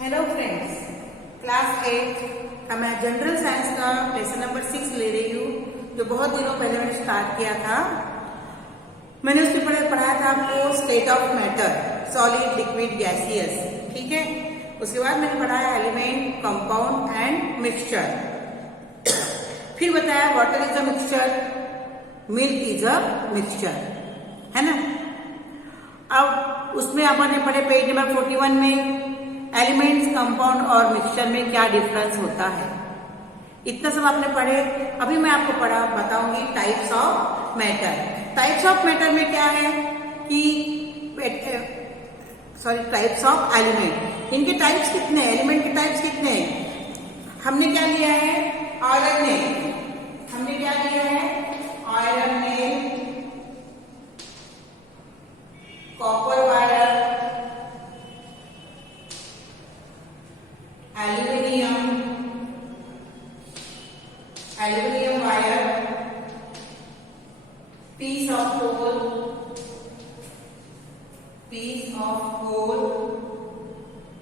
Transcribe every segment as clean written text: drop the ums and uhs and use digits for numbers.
Hello friends, class 8 का मैं general science का लेसन नंबर 6 ले रही हूँ, जो बहुत दिनों पहले मैंने स्टार्ट किया था। मैंने उसमें पढ़ाया था आपको state of matter, solid, liquid, gaseous. ठीक है, उसके बाद मैंने पढ़ाया एलिमेंट, कंपाउंड एंड मिक्सचर। फिर बताया water is a mixture, milk is a mixture, है ना। अब उसमें अपन ने पढ़े पेज नंबर 41 में एलिमेंट्स, कंपाउंड और मिक्सचर में क्या डिफरेंस होता है। इतना सब आपने पढ़े। अभी मैं आपको बताऊंगी types of matter. Types of matter में क्या है कि टाइप्स ऑफ एलिमेंट, इनके टाइप्स कितने हैं, एलिमेंट के टाइप्स कितने हैं। हमने क्या लिया है, आयरन नेल। हमने क्या लिया है, iron nail, copper wire, aluminium wire, piece of coal,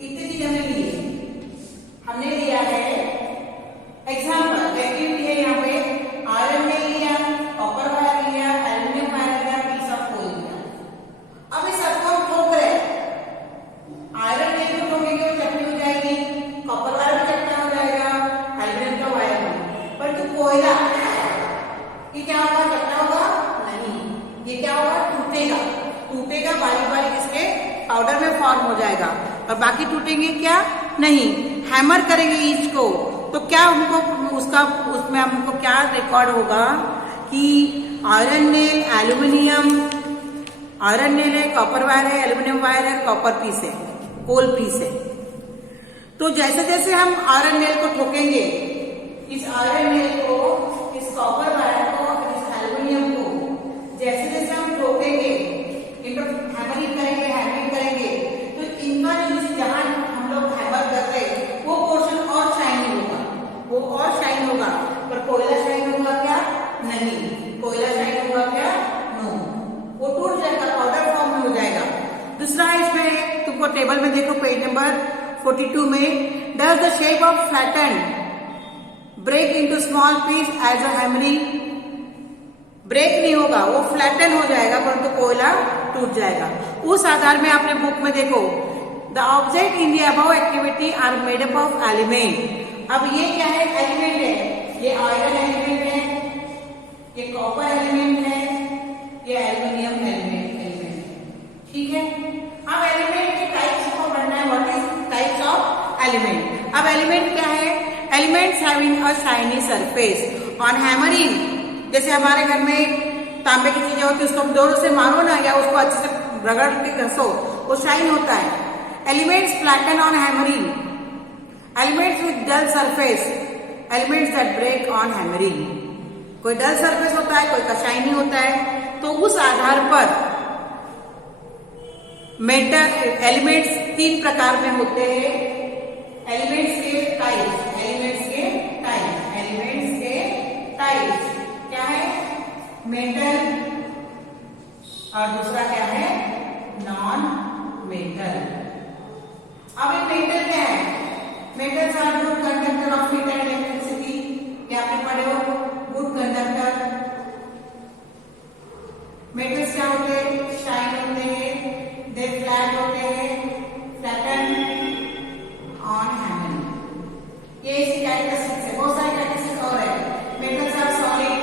इतनी चीज हमने ली है। हमने लिया है एग्जाम्पल, एक्टिविटी है यहाँ पे, आयरन ने लिया, कॉपर वायर लिया, एल्यूमिनियम वायर लिया, पीस ऑफ कोल लिया। अब इस सबको हम ठोक रहे हैं। आयरन ने तो ठोकेंगे तो चटनी हो जाएगी, कॉपर वायर भी चटना हो जाएगा, एल्यूमिनियम का वायर भी। पर तो कोयला ये क्या होगा, चटना होगा नहीं, ये क्या होगा, टूटेगा। टूटेगा, बारीक बारीक इसके पाउडर में फॉर्म हो जाएगा, और बाकी टूटेंगे क्या नहीं। हैमर करेंगे ईच को तो क्या हमको उसमें हमको क्या रिकॉर्ड होगा कि iron nail, aluminium, iron nail है, कॉपर वायर है, एल्यूमिनियम वायर है, कॉपर पीस है, कोल पीस है। तो जैसे जैसे हम आयरन नेल को ठोकेंगे, इस आयरन नेल को, इस कॉपर वायर को, इस एल्यूमिनियम को जैसे जैसे हम ठोकेंगे, इनको हैमरिंग करेंगे, तो इनका जो जहां हम लोग हैमर कर रहे हैं वो पोर्शन और शाइनिंग होगा, वो और शाइन होगा। पर कोयला शाइन होगा क्या, नहीं। कोयला शाइन होगा क्या, नो। वो टूट जाएगा, पाउडर फॉर्म में हो जाएगा। दूसरा इसमें तुमको टेबल में देखो पेज नंबर 42 में, does the shape of flattened break into small piece as a hammering. Break नहीं होगा, वो फ्लैटन हो जाएगा, परंतु कोयला टूट जाएगा। उस आधार में आपने बुक में देखो, the object in the above activity are made up of element. अब ये क्या है, एलिमेंट है, ये आयरन एलिमेंट है, ये कॉपर एलिमेंट है, ये एल्यूमिनियम एलिमेंट है। ठीक है, अब एलिमेंट के टाइप्स को पढ़ना है, what is types of element. अब एलिमेंट क्या है, elements having a shiny surface on hammering. जैसे हमारे घर में तांबे की चीजें होती है, उसको जोरों से मारो ना, या उसको अच्छे से रगड़ के घसो, वो शाइन होता है। Elements flatten on hammering, elements with dull surface, elements that break on hammering. कोई डल सरफेस होता है, कोई का शाइनी होता है। तो उस आधार पर एलिमेंट्स 3 प्रकार में होते हैं। एलिमेंट्स के टाइप्स, क्या है, मेटल, और दूसरा क्या है, नॉन मेटल। अब ये मेटल क्या है, metals are good conductor of heat and electricity. क्या आपने पढ़े हो, गुड कंडक्टर। मेटल्स क्या होते हैं, शाइन होते हैं, दे फ्लैट होते हैं, फ्लैटन ऑन हैमरिंग। ये इसकी कैरेक्टरिस्टिक्स है, बहुत सारी कैरेक्टरिस्टिक्स और है। मेटल्स आर सॉलिड,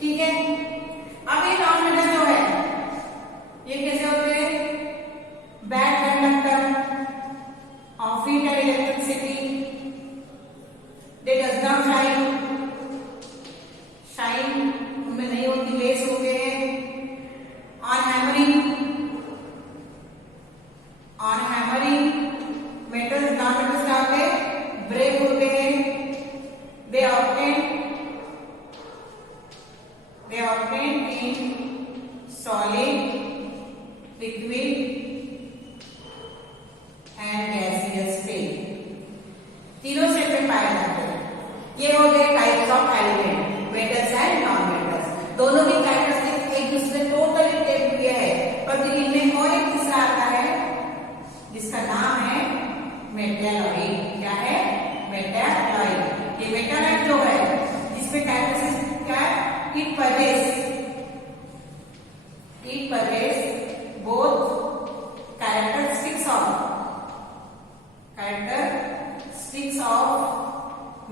ठीक है। अब ये नॉन मेटल जो है, ये कैसे होते हैं, bad conductor of heat and electricity, they does not shine, shine उनमें नहीं होती, लेस होते हैं,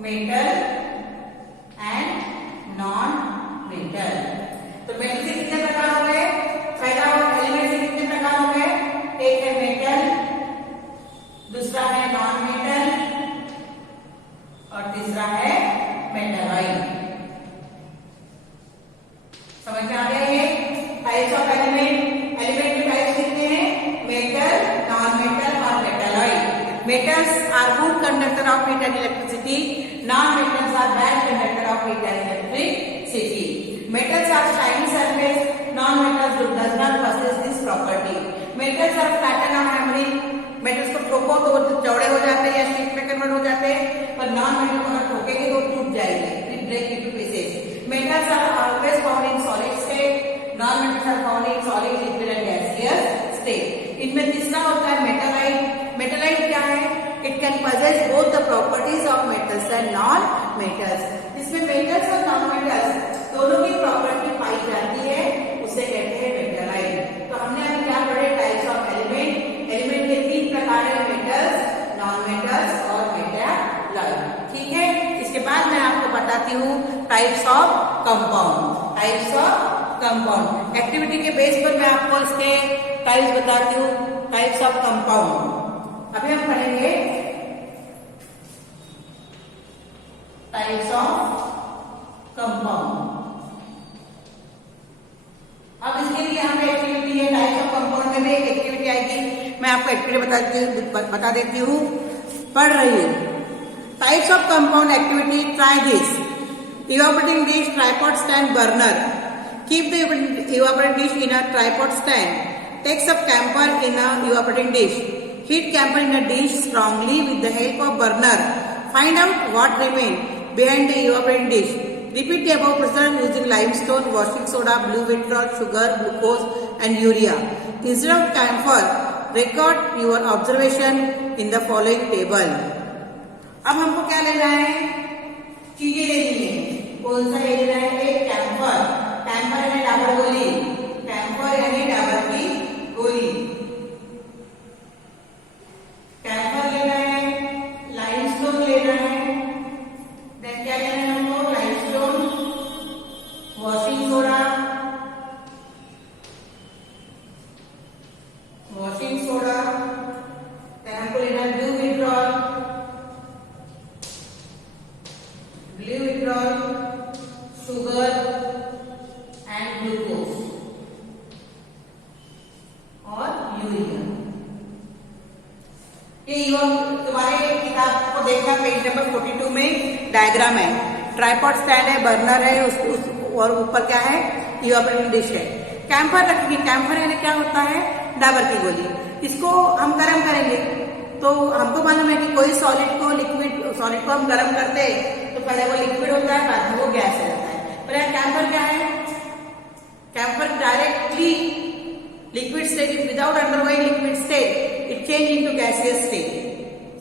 मेटल एंड नॉन मेटल। तो मेटल से कितने प्रकार हो गए? पहला एलिमेंट से कितने प्रकार हो गए? एक है मेटल, दूसरा है नॉन मेटल और तीसरा है मेटलॉइड। समझ में आ गया? ये टाइप्स ऑफ एलिमेंट, एलिमेंट के टाइप्स कितने हैं? मेटल, नॉन मेटल और metalloid. Metals are good conductor of heat and electricity, non metals are bad conductor of heat and electricity. Metals are shiny surface, non metals does not possess this property. Metals are flatten on hammering, metals को ठोको तो वो चौड़े हो जाते हैं या sheet में कन्वर्ट हो जाते हैं, पर नॉन मेटल को अगर ठोकेंगे तो टूट जाएंगे, it break into pieces. Metals are always found in solid state, non metals are found in solid, liquid and gaseous state. इनमें तीसरा होता है मेटलॉइड। मेटलॉइड क्या है? It can possess both the properties of metals and non metals. इसमें metals और non metals दोनों की प्रॉपर्टी पाई जाती है, उसे कहते हैं मेटलॉइड। तो हमने अभी क्या पढ़े? Types of element. एलिमेंट के तीन प्रकार है, मेटल्स, नॉन मेटल्स और मेटलॉइड। ठीक है, इसके बाद मैं आपको बताती हूँ types of compound. Types of compound activity के बेस पर मैं आपको इसके टाइप्स बताती हूँ। टाइप्स ऑफ कंपाउंड अभी हम पढ़ेंगे। Types of compound. अब इसके लिए हमें एक्टिविटी है, टाइप्स ऑफ कंपाउंड में भी एक एक्टिविटी आएगी, मैं आपको एक्टिविटी बता देती हूँ, पढ़ रही हूँ। Types of compound activity, try this. Evaporating dish, tripod stand, burner. Keep the evaporating dish in a tripod stand. Take some camphor in a evaporating dish. Heat camphor in a dish strongly with the help of burner. Find out what remains behind the evaporating dish. Repeat the above procedure using limestone, washing soda, blue vitriol, sugar, glucose and urea. Instead of camphor, record your observation in the following table. अब हमको क्या लेना है? चीजें लेनी है। कौन सा ले लेना है? एक कैम्फर। कैम्फर यानी डाबर गोली। कैम्फर यानी डाबर की गोली। कैम्फर लेना है, लाइमस्टोन लेना है, देन क्या लेना है हमको? लाइमस्टोन, वॉशिंग सोडा, देन हमको लेना है blue vitriol, sugar and glucose और यूरिया। ये तुम्हारे किताब को देखना, पेज नंबर 42 में डायग्राम है। ट्राइपॉड स्टैंड है, बर्नर है, और ऊपर क्या है? इवापोरेटिंग डिश है। कैम्फर रखेंगे। कैम्फर यानी क्या होता है? डाबर की गोली। इसको हम गर्म करेंगे तो हमको मालूम है कि कोई सॉलिड को हम गर्म करते तो पहले वो लिक्विड होता है, बाद में वो गैस हो जाता है। पर यहाँ कैम्फर क्या है? Camphor directly liquid state, without undergoing liquid state it change into gaseous state.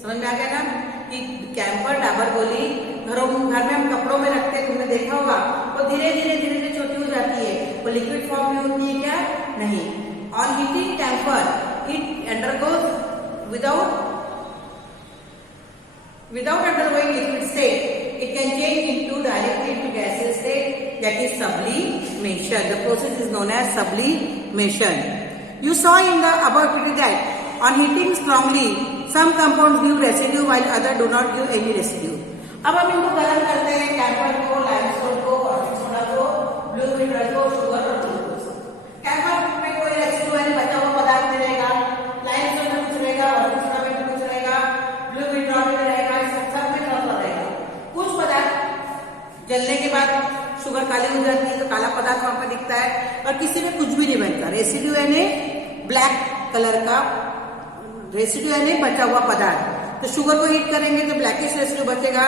समझ में आ गया ना कि कैम्फर डाबर गोली घर में हम कपड़ों में रखते हैं, तुमने देखा होगा, वो धीरे धीरे छोटी हो जाती है। वो लिक्विड फॉर्म में होती है क्या? नहीं। On heating camphor it undergoes without undergoing liquid state, it can change into directly into gaseous state, that is sublimation. The process is known as sublimation. You saw in the above activity that on heating strongly, some compounds give residue while others do not give any residue. अब हम इनको गर्म करते हैं, camphor को, limestone को, washing soda को, blue vitriol को, शुगर और ग्लूकोज। कैम्फर में कोई रेसिड्यू यानी बचा हुआ पदार्थ नहीं रहेगा, लाइमस्टोन में कुछ रहेगा, वॉशिंग सोडा में कुछ रहेगा, ब्लू विट्रॉल में रहेगा, सब में थोड़ा रहेगा। कुछ पदार्थ जलने के बाद शुगर काली हो जाती है तो काला पदार्थ वहां पर दिखता है, और किसी में कुछ भी नहीं बनता। रेसिड्यू यानी ब्लैक कलर का रेसिड्यू यानी बचा हुआ पदार्थ। तो शुगर को हीट करेंगे तो ब्लैकिश रेसिड्यू बचेगा।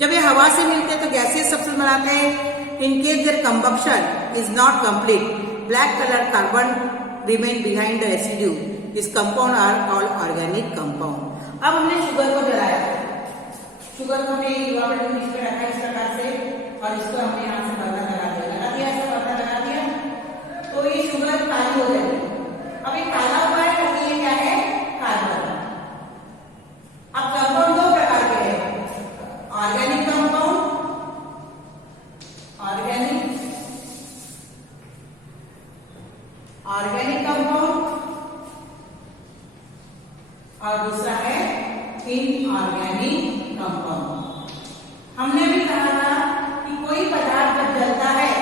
जब ये हवा से मिलते हैं तो गैसेस सब्सटेंस बनाते हैं। In case their combustion is not complete, black colour carbon remain behind the residue. This compound are called organic compound. अब हमने शुगर को जलाया, शुगर को हमने इवापोरेटिंग डिश में रखा इस प्रकार से, और इसको हमने यहाँ से बर्नर लगा दिया, ऐसा बर्नर लगा दिया तो ये शुगर काली हो जाएगी। अब ये काला हुआ है तो ये क्या है? कार्बन। ऑर्गेनिक कंपाउंड और दूसरा है इनऑर्गेनिक कंपाउंड। हमने भी कहा था कि कोई पदार्थ जब जलता है,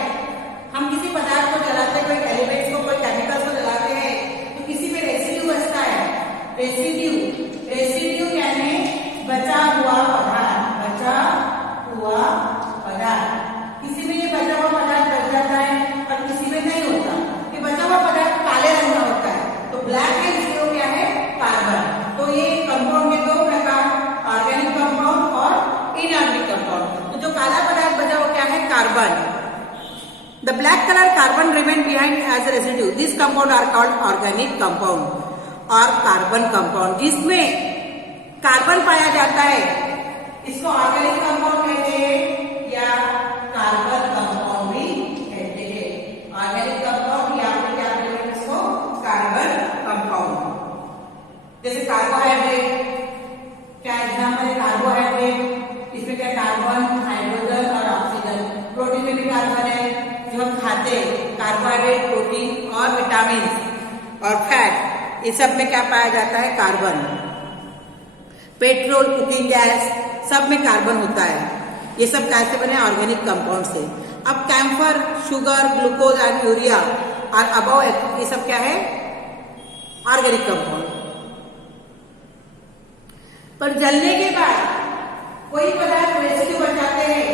हम किसी पदार्थ को जलाते हैं, कोई एलिमेंट्स को, कोई केमिकल्स को जलाते हैं, तो किसी में रेसिड्यू बचता है। रेसिड्यू यानी बचा हुआ पदार्थ, बचा हुआ पदार्थ। किसी में ये बचा हुआ पदार्थ बच जाता है और किसी में नहीं होता। ये बचा हुआ पदार्थ काले रंग का होता है, तो ब्लैक है, इसलिए वो क्या है, कार्बन। तो ये कंपाउंड के दो प्रकार, ऑर्गेनिक कंपाउंड और इनऑर्गेनिक कंपाउंड। तो जो काला पदार्थ बचा वो क्या है, carbon. The black color carbon remain behind as a residue. These compound are called organic compound और कार्बन कंपाउंड। जिसमें कार्बन पाया जाता है इसको ऑर्गेनिक कंपाउंड कहते हैं या कार्बन कंपाउंड भी कहते हैं। ऑर्गेनिक कंपाउंड या फिर क्या कहते हैं इसको, कार्बन कंपाउंड। जैसे कार्बोहाइड्रेट, क्या एग्जाम्पल है कार्बोहाइड्रेट, इसमें क्या कार्बन, हाइड्रोजन और ऑक्सीजन। प्रोटीन में भी कार्बन है, जो हम खाते हैं, कार्बोहाइड्रेट, प्रोटीन और विटामिन और फैट, ये सब में क्या पाया जाता है, कार्बन। पेट्रोल, कुकिंग गैस, सब में कार्बन होता है। ये सब कैसे बने, ऑर्गेनिक कंपाउंड से। अब camphor, sugar, glucose and urea और अबव, ये सब क्या है, ऑर्गेनिक कंपाउंड। पर जलने के बाद कोई पदार्थ रेसिड्यू बन जाते हैं,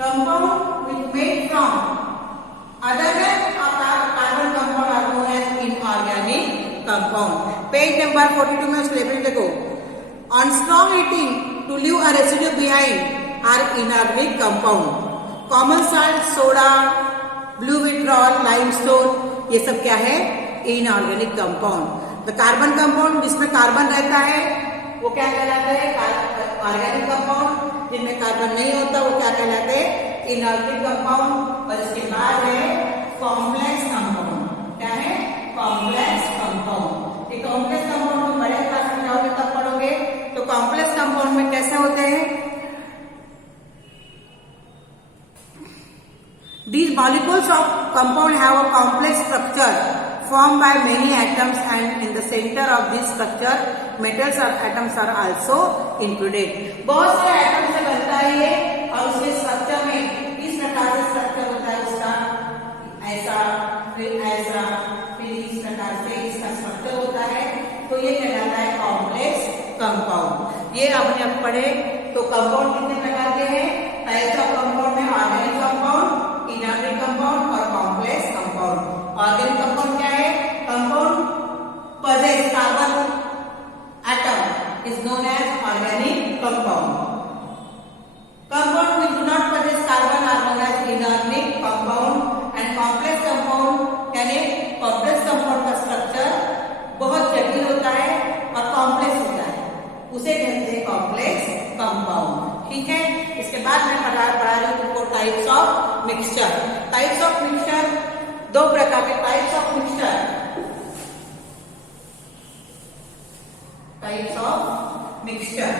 compound which made from other than carbon compound are known as inorganic compound. Page number 42 में उस लेवल देखो। On strong heating to leave a residue behind are inorganic compound. Common salt, soda, blue vitriol, limestone, ये सब क्या है, inorganic compound. The carbon compound जिसमें carbon रहता है वो क्या कहलाता है, ऑर्गेनिक कंपाउंड। जिनमें कार्बन नहीं होता वो क्या कहलाते हैं, इनऑर्गेनिक कंपाउंड। और इसके बाद है कॉम्प्लेक्स कंपाउंड। क्या है, कॉम्प्लेक्स कंपाउंड। ये कॉम्प्लेक्स कंपाउंड में बड़े क्लास में जाओगे तब पढ़ोगे। तो कॉम्प्लेक्स कंपाउंड में कैसे होते हैं, these molecules of compound have a complex structure formed by many atoms and in the center of this structure metals or atoms are also included. बहुत से एटम से बनता है ये और उसके स्ट्रक्चर में इस प्रकार से स्ट्रक्चर होता है उसका, ऐसा फिर इस प्रकार से इसका स्ट्रक्चर होता है। तो ये कहलाता है कॉम्प्लेक्स कंपाउंड। ये आपने अब पढ़े। तो कंपाउंड कितने प्रकार के हैं, टाइप्स ऑफ कंपाउंड में ऑर्गेनिक कंपाउंड, इनऑर्गेनिक कंपाउंड और कॉम्प्लेक्स कंपाउंड। ऑर्गेनिक कंपाउंड क्या है, compound possess carbon atom is known as organic compound. Compound which do not possess carbon are known as inorganic compound and complex compound यानी complex compound का structure बहुत जटिल होता है और complex होता है, उसे कहते हैं complex compound। ठीक है, इसके बाद मैं पढ़ा रही हूँ तुमको types of mixture. Types of mixture, दो प्रकार के types of mixture. Types of mixture,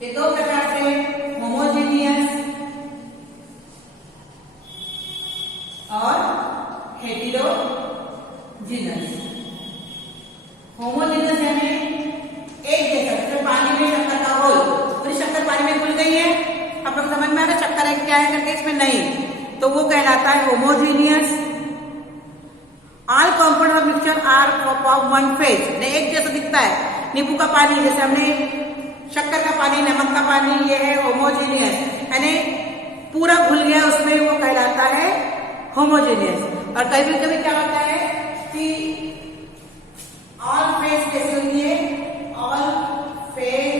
ये दो प्रकार से, होमोजेनियस और हेटेरोजेनस। होमोजेनियस यानी एक जैसा, जैसे पानी में शक्कर का घोल, पूरी शक्कर पानी में घुल गई है, आप लोग समझ में आ रहा है शक्कर है क्या है करके, इसमें नहीं, तो वो कहलाता है homogeneous. All compound of mixture are of one phase, एक जैसा दिखता है। नींबू का पानी, जैसे हमने शक्कर का पानी, नमक का पानी, ये है होमोजेनियस, यानी पूरा घुल गया उसमें, वो कहलाता है होमोजेनियस। और कभी कभी क्या होता है कि ऑल फेज कैसे होती है, ऑल फेज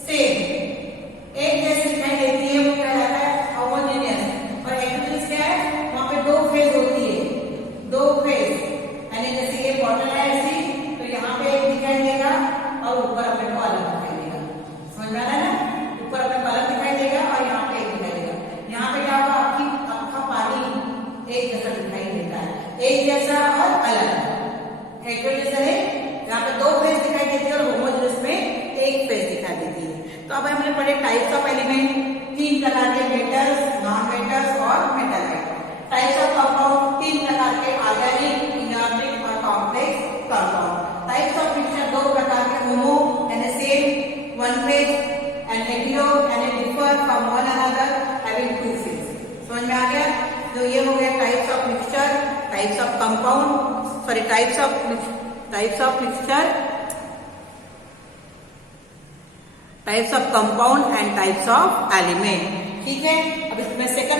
सेम, एक जैसी दिखाई देती है, वो कहलाता है होमोजेनियस। और हेटेरोजेनस क्या है, वहां पे दो फेज होती है, दो फेज, यानी जैसे ये बॉटल है ऐसी, तो यहाँ पे एक दिखाई देगा और ऊपर अपने को अलग दिखाई देगा। समझ में आ रहा है ना, ऊपर अपने को अलग दिखाई देगा और यहाँ पे एक दिखाई देगा। यहाँ पे क्या होगा, आपका पानी एक जैसा दिखाई देता है, एक जैसा और अलग। हेटेरोजेनस है, यहाँ पे दो phase types of compound, sorry types of mixture, types of compound and types of element. ठीक है, अब इसमें सेकंड